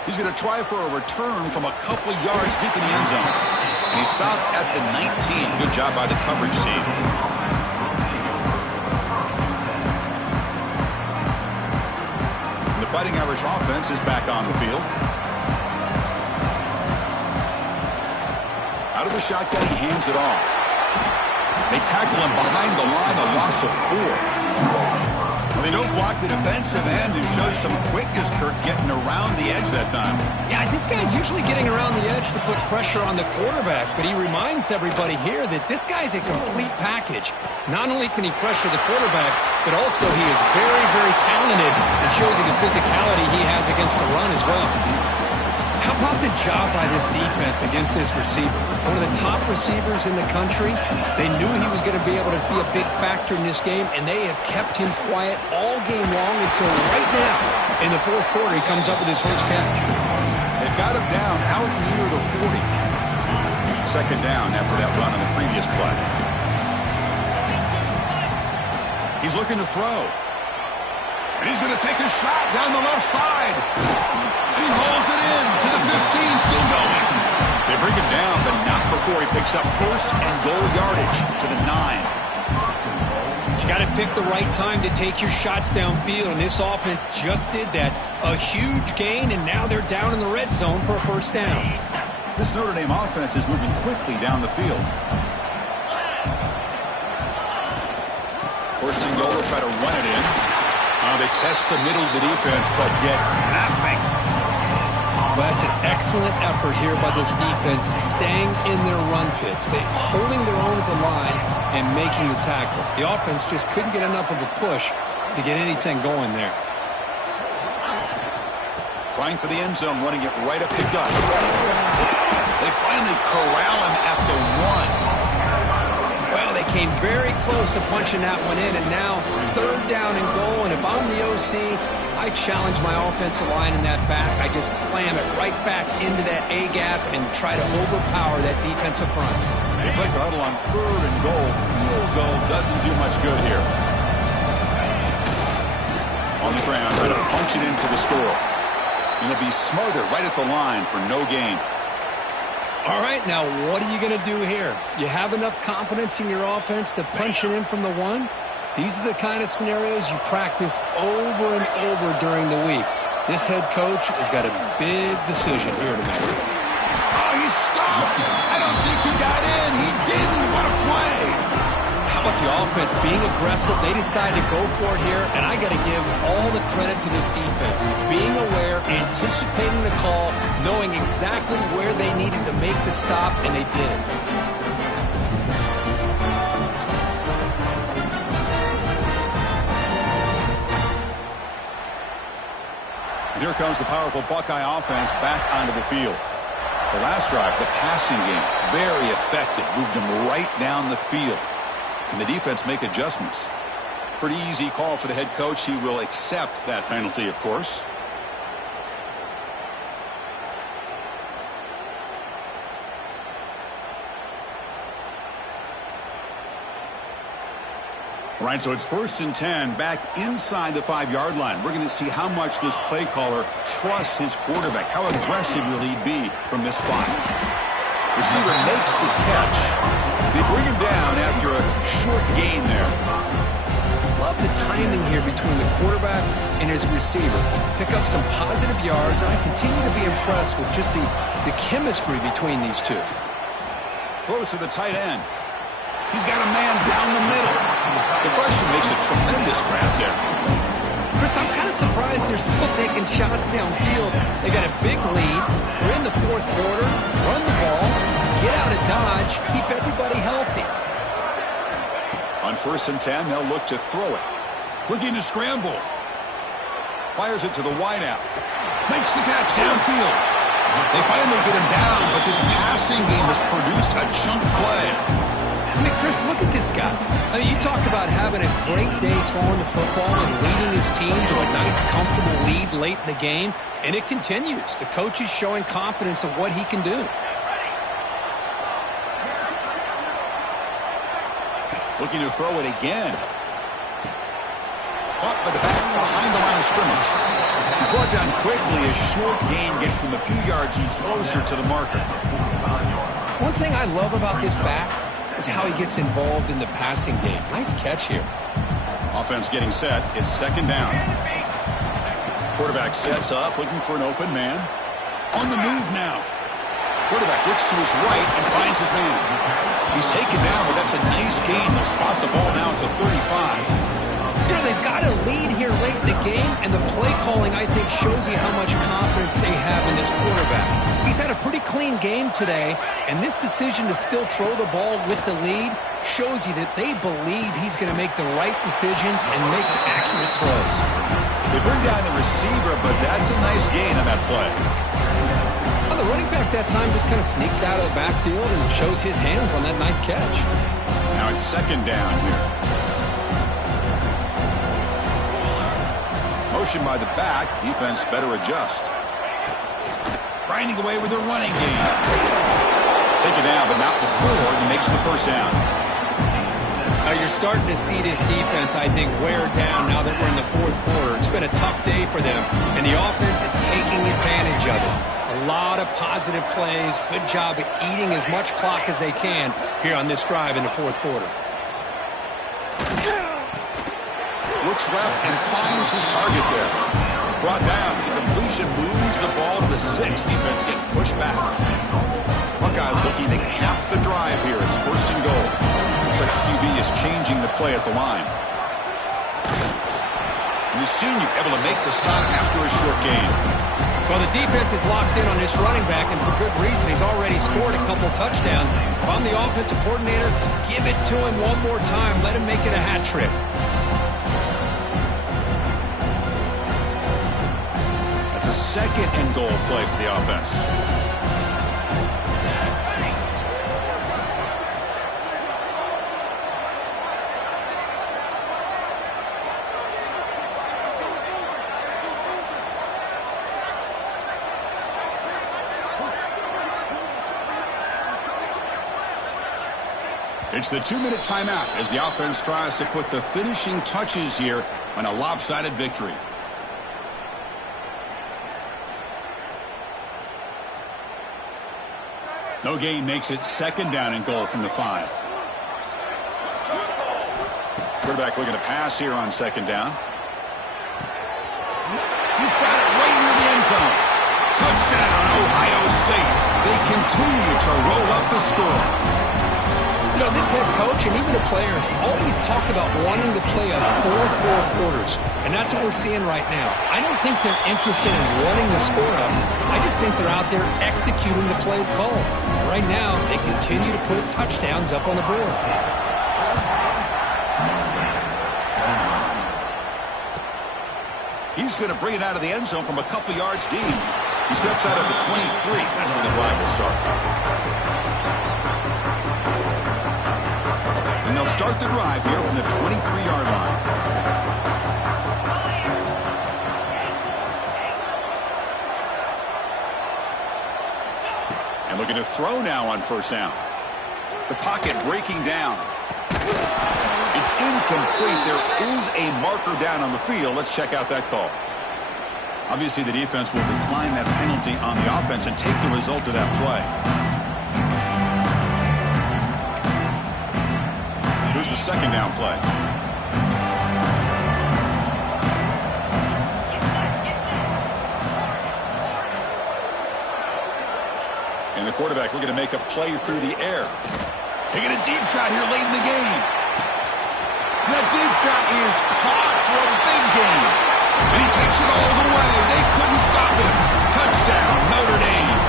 He's going to try for a return from a couple of yards deep in the end zone. And he stopped at the 19. Good job by the coverage team. The Fighting Irish offense is back on the field. Out of the shotgun, he hands it off. They tackle him behind the line, a loss of 4. Well, they don't block the defensive end and show some quickness, Kirk, getting around the edge that time. Yeah, this guy's usually getting around the edge to put pressure on the quarterback, but he reminds everybody here that this guy's a complete package. Not only can he pressure the quarterback, but also he is very, very talented and shows you the physicality he has against the run as well. How about the job by this defense against this receiver? One of the top receivers in the country. They knew he was going to be able to be a big factor in this game, and they have kept him quiet all game long until right now. In the fourth quarter, he comes up with his first catch. They've got him down out near the 40. Second down after that run on the previous play. He's looking to throw. And he's going to take a shot down the left side. And he hauls it in to the 15, still going. They bring him down, but not before he picks up first and goal yardage to the 9. You got to pick the right time to take your shots downfield, and this offense just did that. A huge gain, and now they're down in the red zone for a first down. This Notre Dame offense is moving quickly down the field. First and goal, they'll try to run it in. They test the middle of the defense, but get nothing. Well, that's an excellent effort here by this defense, staying in their run fits. They're holding their own at the line and making the tackle. The offense just couldn't get enough of a push to get anything going there. Trying for the end zone, running it right up the gut. They finally corral him at the 1. Well, they came very close to punching that one in, and now third down and goal. And if I'm the OC, I challenge my offensive line in that back. I just slam it right back into that A-gap and try to overpower that defensive front. They break the huddle on third and goal. Field goal doesn't do much good here. On the ground, trying to punch it in for the score. And they'll be smarter right at the line for no gain. All right, now what are you going to do here? You have enough confidence in your offense to punch it in from the 1? These are the kind of scenarios you practice over and over during the week. This head coach has got a big decision here to make. Oh, he's stuffed. I don't think he got in. He didn't. What a play. How about the offense being aggressive? They decided to go for it here, and I got to give all the credit to this defense. Being aware, anticipating the call, knowing exactly where they needed to make the stop, and they did it. And here comes the powerful Buckeye offense back onto the field. The last drive, the passing game, very effective. Moved them right down the field. And the defense make adjustments. Pretty easy call for the head coach. He will accept that penalty, of course. All right, so it's 1st and 10 back inside the 5-yard line. We're going to see how much this play caller trusts his quarterback. How aggressive will he be from this spot? Receiver makes the catch. They bring him down after a short gain there. Love the timing here between the quarterback and his receiver. Pick up some positive yards, and I continue to be impressed with just the chemistry between these two. Throws to the tight end. He's got a man down the middle. The freshman makes a tremendous grab there. Chris, I'm kind of surprised they're still taking shots downfield. They got a big lead. We're in the fourth quarter. Run the ball. Get out of Dodge. Keep everybody healthy. On 1st and 10, they'll look to throw it. Looking to scramble. Fires it to the wideout. Makes the catch downfield. They finally get him down, but this pass passing game has produced a chunk play. I mean, Chris, look at this guy. I mean, you talk about having a great day throwing the football and leading his team to a nice, comfortable lead late in the game, and it continues. The coach is showing confidence of what he can do. Looking to throw it again. Caught by the back behind the line of scrimmage. He's brought down quickly. A short gain gets them a few yards closer to the marker. One thing I love about this back is how he gets involved in the passing game. Nice catch here. Offense getting set. It's second down. Quarterback sets up, looking for an open man. On the move now. Quarterback looks to his right and finds his man. He's taken down, but that's a nice gain. They'll spot the ball now at the 35. You know, they've got a lead here late in the game, and the play calling, I think, shows you how much confidence they have in this quarterback. He's had a pretty clean game today, and this decision to still throw the ball with the lead shows you that they believe he's going to make the right decisions and make accurate throws. They bring down the receiver, but that's a nice gain on that play. Well, the running back that time just kind of sneaks out of the backfield and shows his hands on that nice catch. Now it's second down here. Motion by the back. Defense better adjust. Grinding away with a running game. Take it down, but not before he makes the first down. Now you're starting to see this defense, I think, wear down now that we're in the fourth quarter. It's been a tough day for them, and the offense is taking advantage of it. A lot of positive plays. Good job at eating as much clock as they can here on this drive in the fourth quarter. Looks left and finds his target there. Brought down. The completion moves the ball to the 6. Defense getting pushed back. Buckeyes looking to cap the drive here. It's first and goal. Looks like the QB is changing the play at the line. The senior able to make the stop after a short gain. Well, the defense is locked in on this running back, and for good reason. He's already scored a couple touchdowns. If I'm the offensive coordinator, give it to him one more time. Let him make it a hat trick. That's a second and goal play for the offense. It's the 2-minute timeout as the offense tries to put the finishing touches here on a lopsided victory. No gain makes it second down and goal from the 5. Quarterback looking to pass here on second down. He's got it right near the end zone. Touchdown, Ohio State. They continue to roll up the score. You know, this head coach and even the players always talk about wanting to play a 4-4 quarters, and that's what we're seeing right now. I don't think they're interested in running the score up. I just think they're out there executing the plays called. And right now, they continue to put touchdowns up on the board. He's going to bring it out of the end zone from a couple yards deep. He steps out at the 23. That's where the drive will start. And they'll start the drive here from the 23-yard line. And looking to throw now on first down. The pocket breaking down. It's incomplete. There is a marker down on the field. Let's check out that call. Obviously, the defense will decline that penalty on the offense and take the result of that play. Here's the second down play. And the quarterback looking to make a play through the air. Taking a deep shot here late in the game. That deep shot is caught for a big gain. And he takes it all the way. They couldn't stop him. Touchdown, Notre Dame.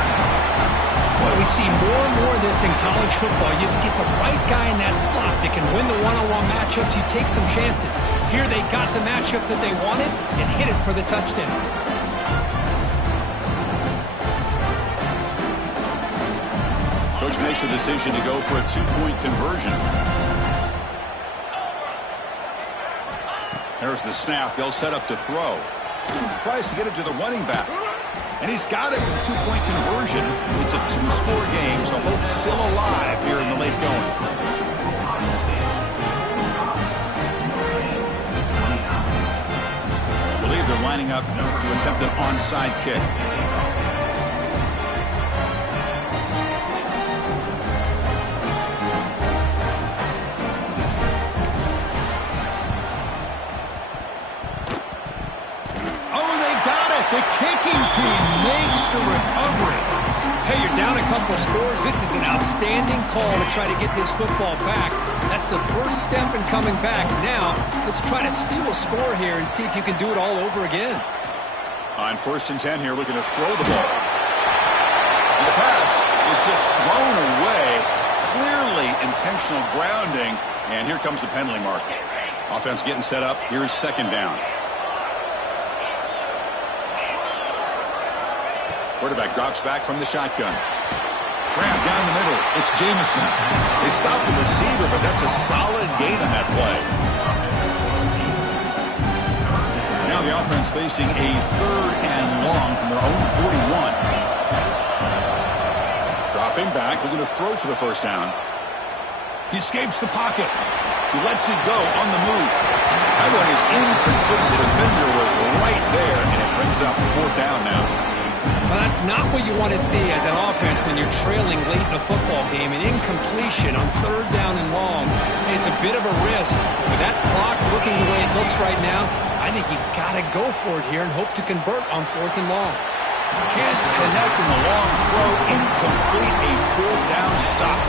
Boy, we see more and more of this in college football. You have to get the right guy in that slot that can win the one-on-one matchups. You take some chances. Here they got the matchup that they wanted and hit it for the touchdown. Coach makes the decision to go for a two-point conversion. There's the snap. They'll set up to throw. Tries to get it to the running back. And he's got it with a two-point conversion. It's a two-score game, so hope's still alive here in the late going. I believe they're lining up to attempt an onside kick. The kicking team makes the recovery. Hey, you're down a couple scores. This is an outstanding call to try to get this football back. That's the first step in coming back. Now, let's try to steal a score here and see if you can do it all over again. On 1st and 10 here, looking to throw the ball. And the pass is just thrown away. Clearly intentional grounding. And here comes the penalty mark. Offense getting set up. Here's 2nd down. Quarterback drops back from the shotgun. Grab down the middle. It's Jamison. They stopped the receiver, but that's a solid gain on that play. Now the offense facing a 3rd and long from their own 41. Dropping back, looking to throw for the 1st down. He escapes the pocket. He lets it go on the move. That one is incomplete. The defender was right there, and it brings up 4th down now. Well, that's not what you want to see as an offense when you're trailing late in a football game. An incompletion on 3rd down and long. It's a bit of a risk. With that clock looking the way it looks right now, I think you got to go for it here and hope to convert on 4th and long. Can't connect in the long throw. Incomplete. A 4th down stop.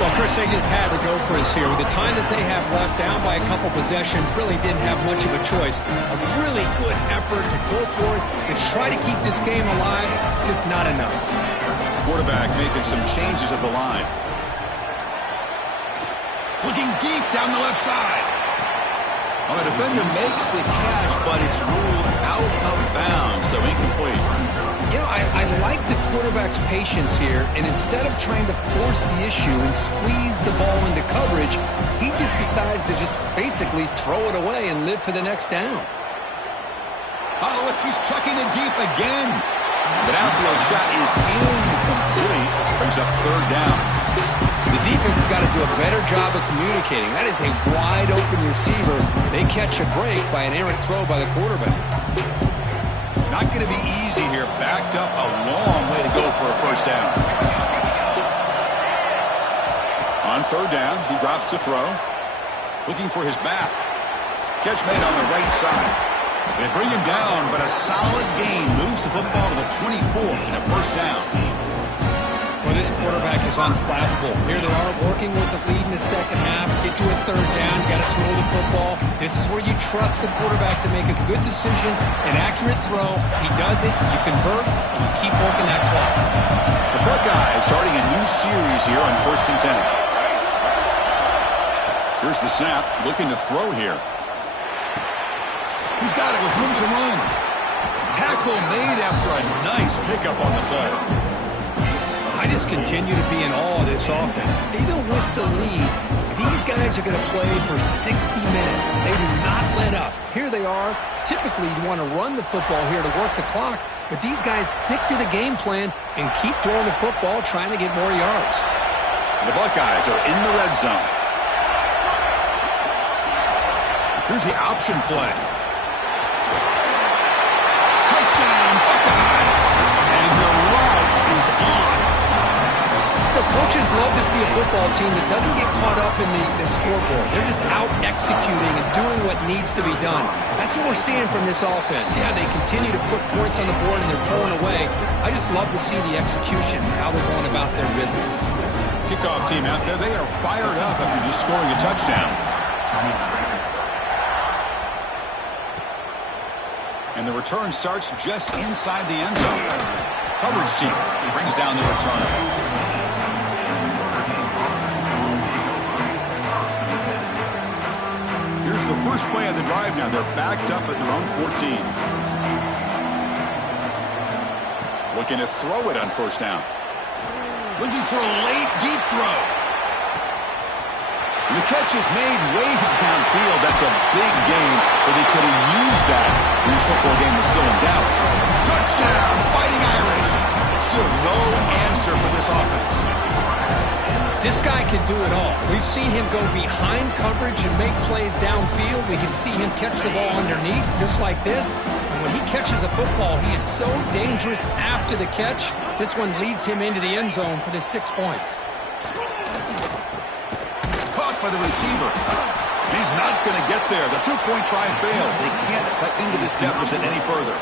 Well, Chris, they just had to go for us here. With the time that they have left, down by a couple possessions, really didn't have much of a choice. A really good effort to go for it, to try to keep this game alive, just not enough. Quarterback making some changes at the line. Looking deep down the left side. Well, the defender makes the catch, but it's ruled out of bounds, so incomplete. You know, I like the quarterback's patience here, and instead of trying to force the issue and squeeze the ball into coverage, he just decides to just basically throw it away and live for the next down. Oh, look, he's chucking it deep again. The downfield shot is incomplete. Brings up 3rd down. The defense has got to do a better job of communicating. That is a wide-open receiver. They catch a break by an errant throw by the quarterback. Not going to be easy here. Backed up a long way to go for a 1st down. On 3rd down, he drops to throw. Looking for his back. Catch made on the right side. They bring him down, but a solid gain moves the football to the 24 and a 1st down. Well, this quarterback is unflappable. Here they are working with the lead in the 2nd half. Get to a 3rd down. Got to throw the football. This is where you trust the quarterback to make a good decision, an accurate throw. He does it, you convert, and you keep working that clock. The Buckeyes starting a new series here on 1st and 10. Here's the snap. Looking to throw here. He's got it with room to run. Tackle made after a nice pickup on the play. I just continue to be in awe of this offense. Even with the lead, these guys are going to play for 60 minutes. They do not let up. Here they are. Typically, you want to run the football here to work the clock, but these guys stick to the game plan and keep throwing the football, trying to get more yards. The Buckeyes are in the red zone. Here's the option play. Touchdown, Buckeyes! And the route is on. Coaches love to see a football team that doesn't get caught up in the scoreboard. They're just out executing and doing what needs to be done. That's what we're seeing from this offense. Yeah, they continue to put points on the board and they're pulling away. I just love to see the execution, how they're going about their business. Kickoff team out there, they are fired up after just scoring a touchdown. And the return starts just inside the end zone. Coverage team brings down the return. Here's the first play of the drive now. They're backed up at their own 14. Looking to throw it on 1st down. Looking for a late, deep throw. And the catch is made way downfield. That's a big gain, but he could have used that when his football game was still in doubt. Touchdown, Fighting Irish. Still no answer for this offense. This guy can do it all. We've seen him go behind coverage and make plays downfield. We can see him catch the ball underneath, just like this. And when he catches a football, he is so dangerous after the catch. This one leads him into the end zone for the 6 points. Caught by the receiver. He's not going to get there. The two-point try fails. They can't cut into this deficit any further.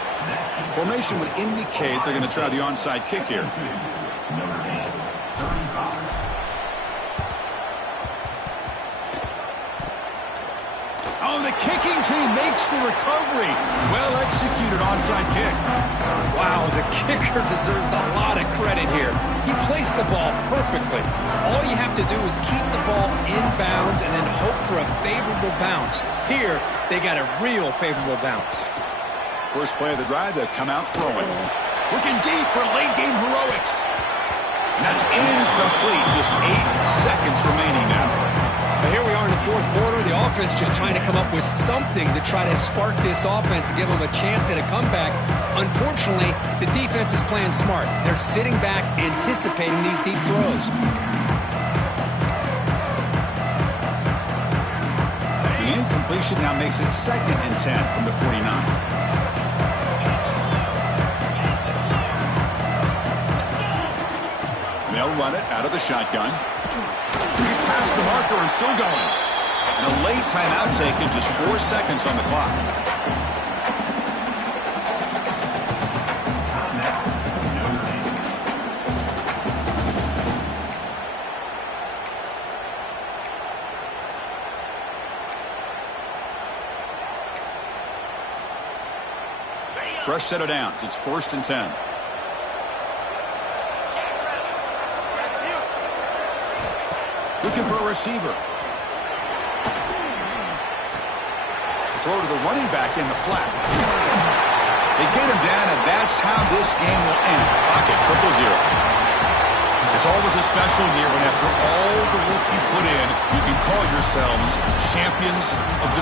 Formation would indicate they're going to try the onside kick here. Oh, the kicking team makes the recovery. Well executed onside kick. Wow, the kicker deserves a lot of credit here. He placed the ball perfectly. All you have to do is keep the ball in bounds and then hope for a favorable bounce. Here, they got a real favorable bounce. First play of the drive, they'll come out throwing. Looking deep for late-game heroics. And that's incomplete. Just 8 seconds remaining now. But here we are in the fourth quarter. The offense just trying to come up with something to try to spark this offense and give them a chance at a comeback. Unfortunately, the defense is playing smart. They're sitting back, anticipating these deep throws. The incompletion now makes it 2nd and 10 from the 49. They'll run it out of the shotgun. He's past the marker and still going. And a late timeout taken, just 4 seconds on the clock. Fresh set of downs. It's 1st and 10. Looking for a receiver. Throw to the running back in the flat. They get him down, and that's how this game will end. Pocket 0-0. It's always a special year when after all the work you put in, you can call yourselves champions of the